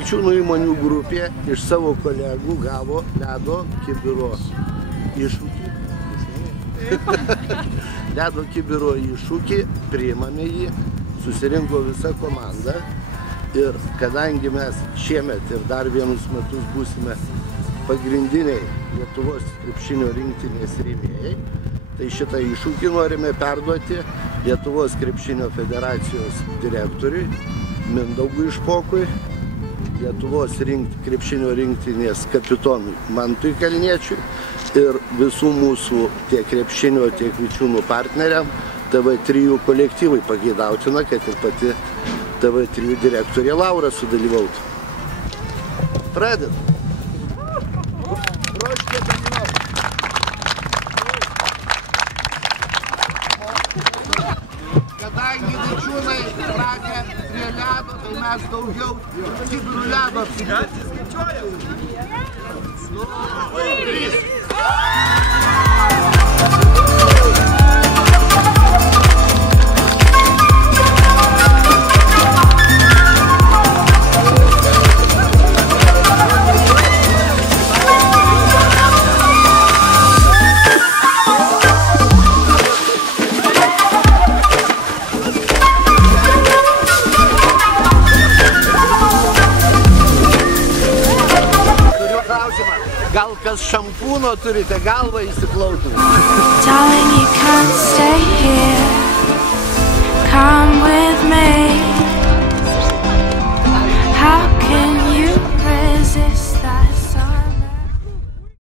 Vičiūnų įmonių grupė iš savo kolegų gavo ledo kibiro iššūkį. Ledo kibiro iššūkį, priimame jį, susirinko visa komanda ir kadangi mes šiemet ir dar vienus metus būsime pagrindiniai Lietuvos krepšinio rinktinės rėmėjai, tai šitą iššūkį norime perduoti Lietuvos krepšinio federacijos direktoriui Mindaugui Špokui, Lietuvos krepšinio rinktinės kapitonui Mantui Kalniečiui ir visų mūsų tiek krepšinio, tiek Vičiūnų partneriam TV3 kolektyvai. Pageidautina, kad ir pati TV3 direktorė Laura sudalyvautų. Pradedam. Kadangi Vičiūnai pratę prie ledo, tai mes daugiau kibirų ledo apsikeisim. Gal kas šampūno turite, galvą įsiplautų?